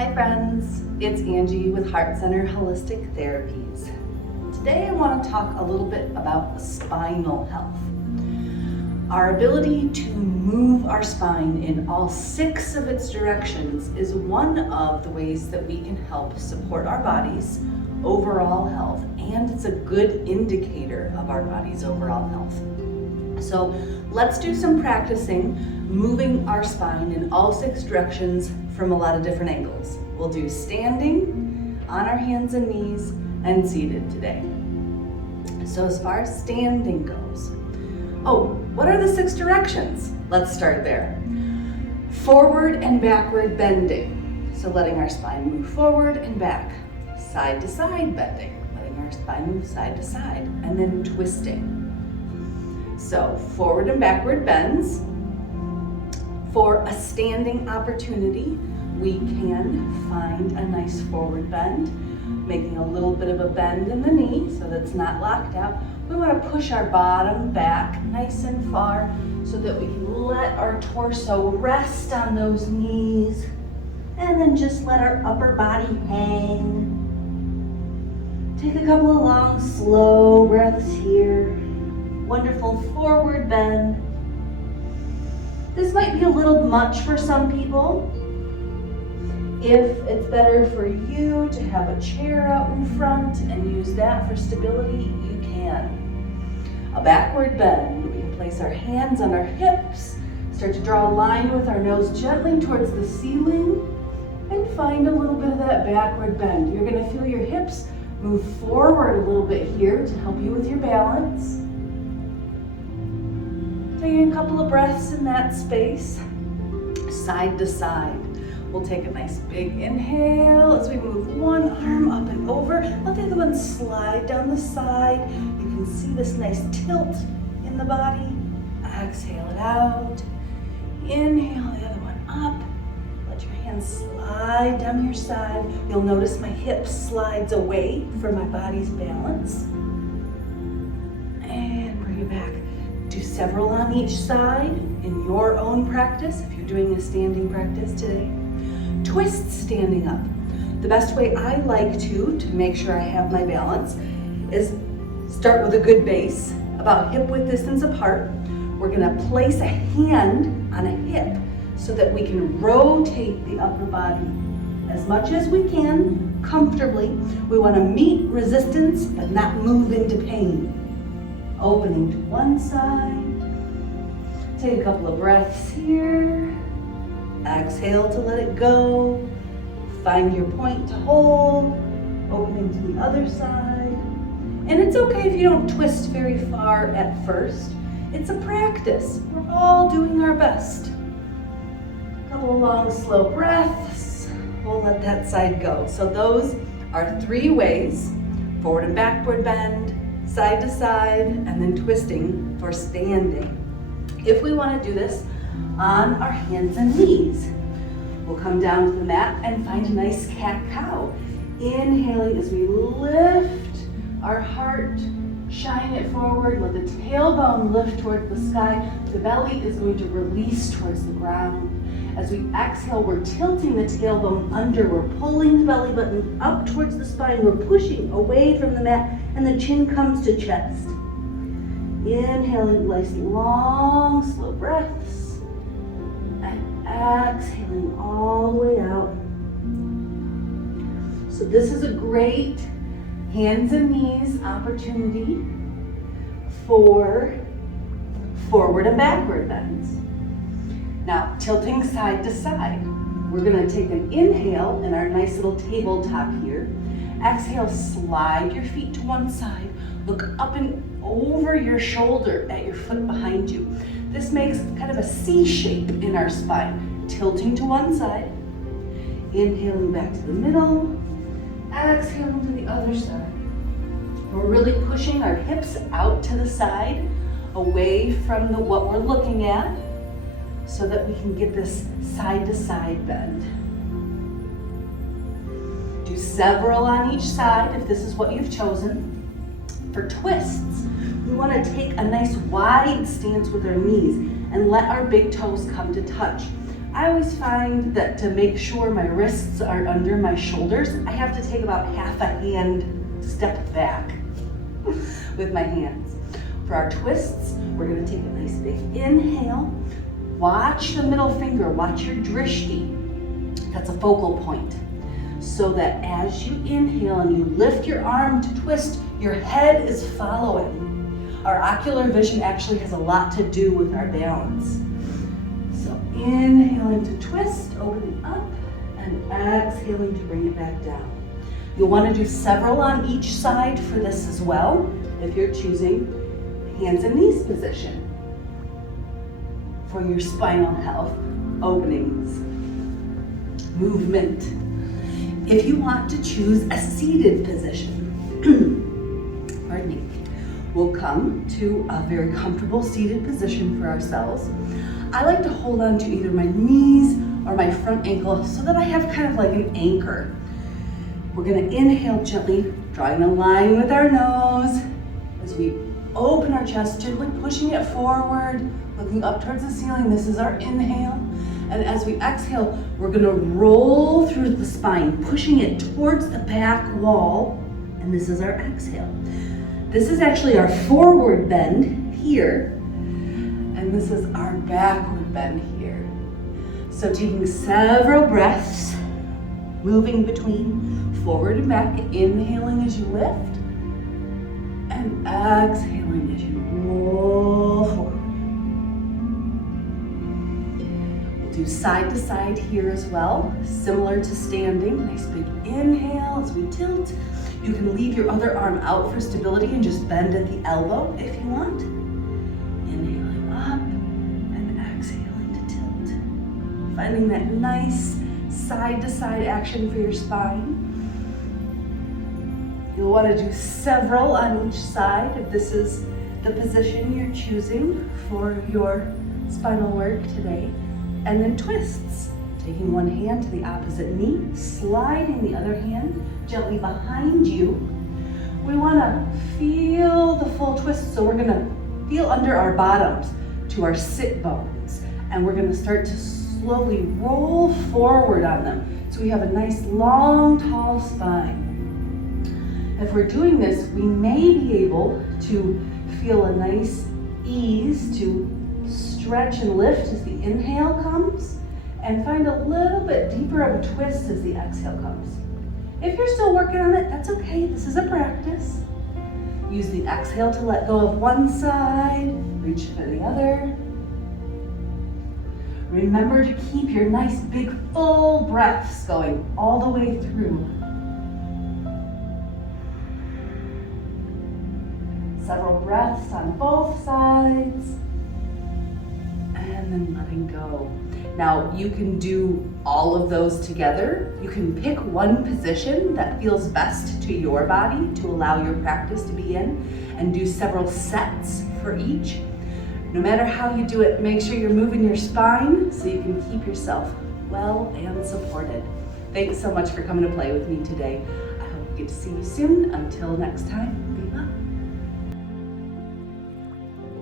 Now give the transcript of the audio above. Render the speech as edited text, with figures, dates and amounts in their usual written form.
Hi friends, it's Angie with Heart Center Holistic Therapies. Today I want to talk a little bit about spinal health. Our ability to move our spine in all 6 of its directions is one of the ways that we can help support our body's overall health, and it's a good indicator of our body's overall health. So let's do some practicing moving our spine in all 6 directions from a lot of different angles. We'll do standing, on our hands and knees, and seated today. So as far as standing goes, what are the 6 directions? Let's start there. Forward and backward bending. So letting our spine move forward and back. Side to side bending, letting our spine move side to side, and then twisting. So forward and backward bends. For a standing opportunity, we can find a nice forward bend, making a little bit of a bend in the knee so that's not locked out. We want to push our bottom back nice and far so that we can let our torso rest on those knees, and then just let our upper body hang. Take a couple of long, slow breaths here. Wonderful forward bend. This might be a little much for some people. If it's better for you to have a chair out in front and use that for stability, you can. A backward bend, we can place our hands on our hips, start to draw a line with our nose gently towards the ceiling, and find a little bit of that backward bend. You're going to feel your hips move forward a little bit here to help you with your balance. Taking a couple of breaths in that space, side to side. We'll take a nice big inhale as we move one arm up and over. Let the other one slide down the side. You can see this nice tilt in the body. Exhale it out. Inhale the other one up. Let your hands slide down your side. You'll notice my hip slides away from my body's balance. And bring it back. Do several on each side in your own practice if you're doing a standing practice today. Twist standing up. The best way I like to make sure I have my balance is start with a good base, about hip width distance apart. We're going to place a hand on a hip so that we can rotate the upper body as much as we can comfortably. We want to meet resistance but not move into pain. Opening to one side. Take a couple of breaths here. Exhale to let it go. Find your point to hold. Opening to the other side. And it's okay if you don't twist very far at first. It's a practice. We're all doing our best. A couple of long, slow breaths. We'll let that side go. So those are 3 ways: forward and backward bend, side to side, and then twisting for standing. If we want to do this on our hands and knees, we'll come down to the mat and find a nice cat-cow. Inhaling as we lift our heart, shine it forward, let the tailbone lift toward the sky. The belly is going to release towards the ground. As we exhale, we're tilting the tailbone under. We're pulling the belly button up towards the spine. We're pushing away from the mat, and the chin comes to chest. Inhaling nice long, slow breaths, and exhaling all the way out. So this is a great hands and knees opportunity for forward and backward bends. Now, tilting side to side. We're going to take an inhale in our nice little tabletop here. Exhale, slide your feet to one side. Look up and over your shoulder at your foot behind you. This makes kind of a C shape in our spine. Tilting to one side. Inhaling back to the middle. Exhaling to the other side. We're really pushing our hips out to the side, away from what we're looking at, so that we can get this side to side bend. Do several on each side if this is what you've chosen. For twists, we want to take a nice wide stance with our knees and let our big toes come to touch. I always find that to make sure my wrists are under my shoulders, I have to take about half a hand step back with my hands. For our twists, we're gonna take a nice big inhale. Watch the middle finger, watch your drishti. That's a focal point. So that as you inhale and you lift your arm to twist, your head is following. Our ocular vision actually has a lot to do with our balance. So inhaling to twist, opening up, and exhaling to bring it back down. You'll want to do several on each side for this as well, if you're choosing hands and knees position for your spinal health openings, movement. If you want to choose a seated position, pardon me, we'll come to a very comfortable seated position for ourselves. I like to hold on to either my knees or my front ankle so that I have kind of like an anchor. We're gonna inhale gently, drawing a line with our nose as we open our chest, gently pushing it forward, looking up towards the ceiling. This is our inhale. And as we exhale, we're gonna roll through the spine, pushing it towards the back wall. And this is our exhale. This is actually our forward bend here. And this is our backward bend here. So taking several breaths, moving between forward and back, inhaling as you lift, and exhaling as you roll forward. We'll do side to side here as well, similar to standing. Nice big inhale as we tilt. You can leave your other arm out for stability and just bend at the elbow if you want. Inhaling up and exhaling to tilt. Finding that nice side to side action for your spine. You'll want to do several on each side if this is the position you're choosing for your spinal work today. And then twists. Taking one hand to the opposite knee, sliding the other hand gently behind you. We want to feel the full twist, so we're going to feel under our bottoms to our sit bones, and we're going to start to slowly roll forward on them so we have a nice long tall spine. If we're doing this, we may be able to feel a nice ease to stretch and lift as the inhale comes, and find a little bit deeper of a twist as the exhale comes. If you're still working on it, that's okay. This is a practice. Use the exhale to let go of one side, reach for the other. Remember to keep your nice big full breaths going all the way through. Several breaths on both sides, and then letting go. Now, you can do all of those together. You can pick one position that feels best to your body to allow your practice to be in, and do several sets for each. No matter how you do it, make sure you're moving your spine so you can keep yourself well and supported. Thanks so much for coming to play with me today. I hope we get to see you soon. Until next time.